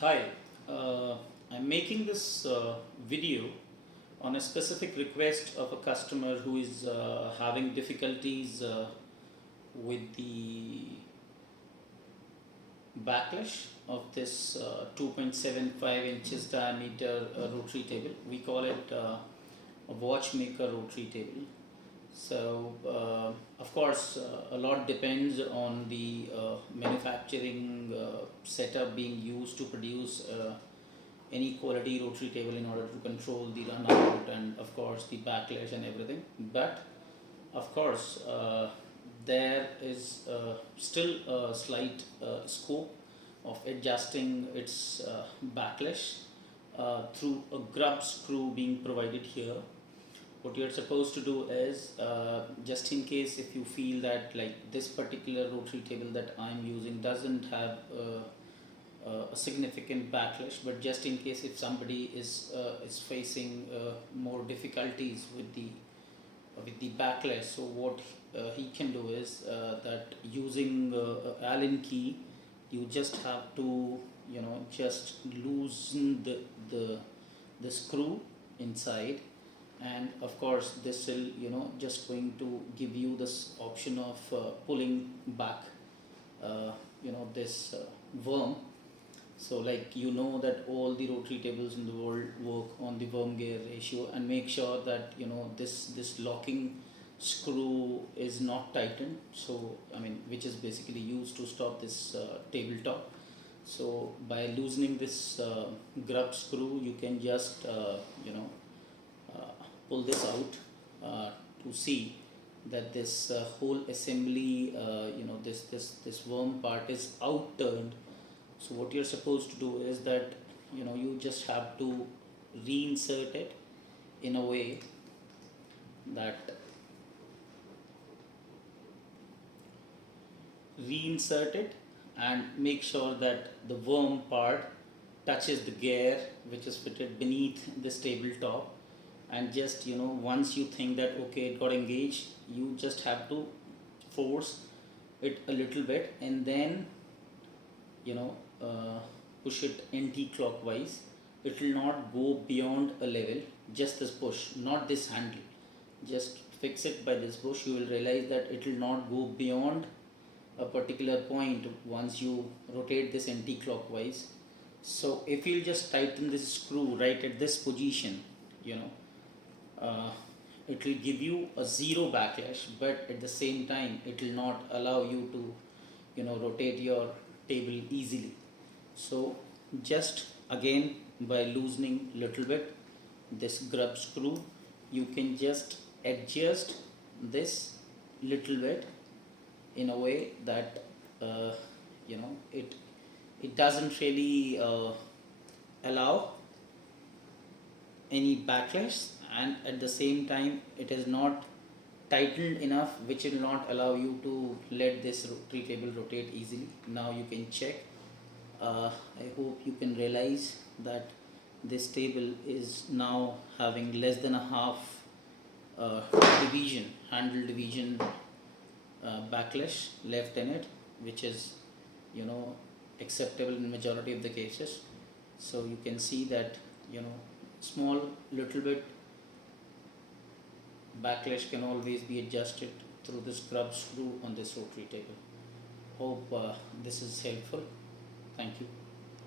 Hi, I'm making this video on a specific request of a customer who is having difficulties with the backlash of this 2.75 inches diameter rotary table. We call it a watchmaker rotary table. So, of course, a lot depends on the manufacturing setup being used to produce any quality rotary table in order to control the run out and, of course, the backlash and everything. But, of course, there is still a slight scope of adjusting its backlash through a grub screw being provided here. What you're supposed to do is just in case if you feel that like this particular rotary table that I'm using doesn't have a significant backlash, but just in case if somebody is facing more difficulties with the backlash, so what he can do is that using Allen key, you just have to just loosen the screw inside, and of course this will just going to give you this option of pulling back this worm. So like that all the rotary tables in the world work on the worm gear ratio, and make sure that this locking screw is not tightened, so I mean which is basically used to stop this tabletop. So by loosening this grub screw, you can just pull this out to see that this whole assembly, this worm part is out turned. So what you're supposed to do is that you just have to reinsert it in a way that reinsert it and make sure that the worm part touches the gear which is fitted beneath this tabletop. And just once you think that okay, it got engaged, you just have to force it a little bit, and then you know push it anti-clockwise. It will not go beyond a level. Just this push, not this handle. Just fix it by this push. You will realize that it will not go beyond a particular point once you rotate this anti-clockwise. So if you just tighten this screw right at this position, uh, it will give you a zero backlash, but at the same time it will not allow you to rotate your table easily. So just again, by loosening little bit this grub screw, you can just adjust this little bit in a way that it doesn't really allow any backlash, and at the same time it is not tightened enough, which will not allow you to let this rotary table rotate easily. Now you can check. I hope you can realize that this table is now having less than a half handle division backlash left in it, which is acceptable in majority of the cases. So you can see that small little bit backlash can always be adjusted through this grub screw on this rotary table. Hope this is helpful. Thank you.